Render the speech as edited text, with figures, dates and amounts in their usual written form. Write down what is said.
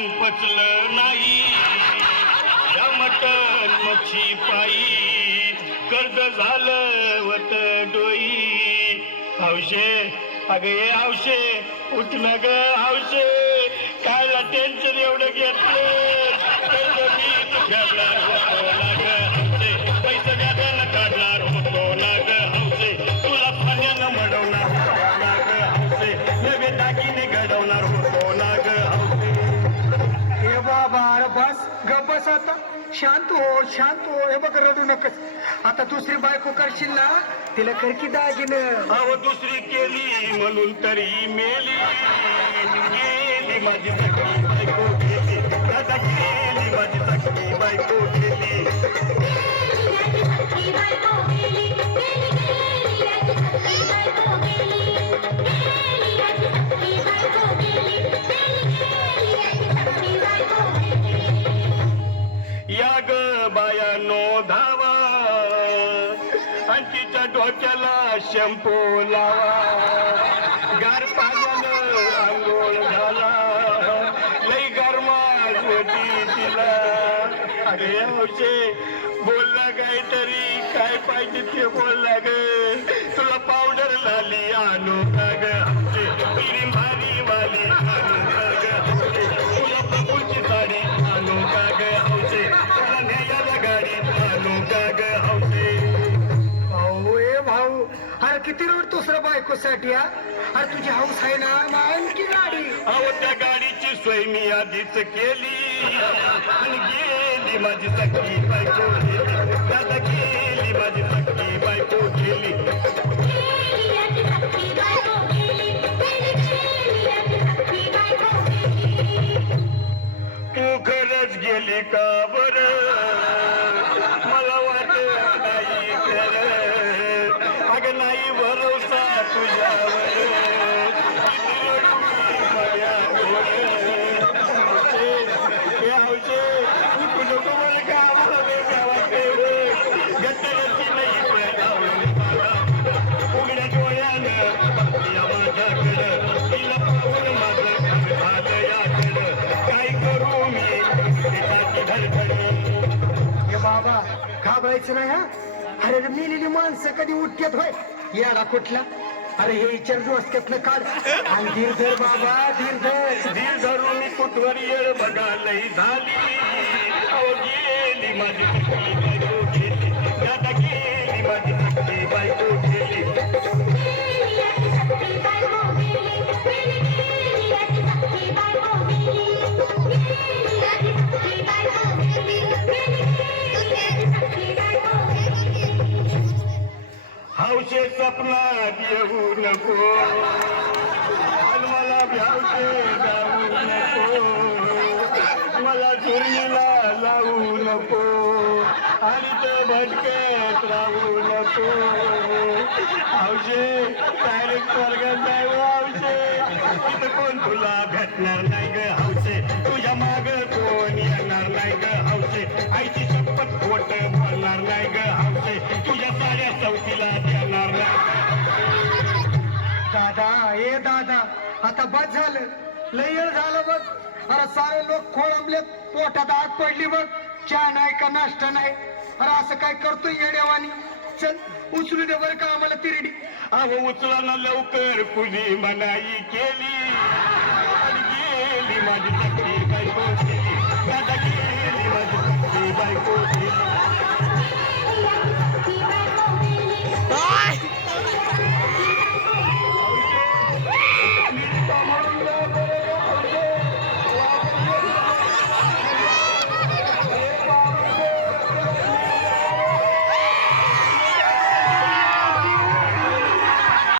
जेवण पचलं नाही या मटण मच्छी पायी कर्ज झालं वत डोई हौशे अगे हौशे उठलं ग हौशे कायला टेन्शन एवढं घेतलं कर्ज मी फेडणार होतो ना ग हौशे पैसे व्याजाला काढणार होतो ना ग हौशे तुला पाण्यानं मडवणार होतो ना ग हौशे नवे दागिने घडवणार होतो ना ग हौशे हे बाबा अरे बस गप बस आता शांत हो हे बघ रडू नकच आता दुसरी बायको करशील ना तिला कर की दागिनं अहो दुसरी केली म्हणून तरी मेली गेली माझी सगळी बायको गेली दादा गेली माझी सगळी बायको गेली या ग बायानो धावा आणि तिच्या डोक्याला शॅम्पू लावा गार पाण्यानं आंघोळ झाला लई गरमास होती तिला अरे हौशे बोलला काहीतरी काय पाहिजे ते बोलला ग तुला पावडर लाली आणू का ग हौशे पिरी मारी वाली आणू का ग हौशे तुला प्रभूची साडी आणू का ग हौशे तुला न्यायाला गाडी आणू का ग हौशे भाऊ ए भाऊ अरे किती रडतोस रे बायकोसाठी हा अरे तुझी हौस आहे ना मान की गाडी अहो त्या गाडीची सोय मी आधीच केली आणि गेली माझी सखी बायको गेली दादा गेली माझी सखी बायको गेली तू खरंच गेली का बरं मला वाटत नाही खरं अगं नाही भरोसा तुझ्यावर बाबा घाबरायचं नाही हा अरे मेलेली माणसं कधी उठ्यात होय येडा कुठला अरे हे विचार डोसक्यातनं काढ आणि धीर धर बाबा धीर धरून मी कुठवर येळ बघालही झाली अहो गेली माझी सखी बायको गेली दादा गेली माझी सखी बायको गेली हौशे सपनात येऊ नको मला भ्यावशे जाऊ नको मला चुरीला लावू नको आणि तर भटकत राहू नको हौशे डायरेक्ट स्वर्गात जाऊ हौशे तिथं कोण तुला भेटणार नाही ग हौशे तुझ्या माग कोण येणार नाही ग हौशे आईची शपथ खोट बोलणार नाही ग हौशे तुझ्या साऱ्या चौकीला देणार नाही दादा आता बस झालं लय वेळ झालं बघ अरे सारे लोक खोळंबले पोटात आग पडली बघ चहा नाही का नाश्ता नाही अरे असं काय करतोय येड्यावानी चल उचलू दे बरं का आम्हाला तिरडी अहो उचला ना लवकर कुणी मनाई केली आणि गेली माझी सखी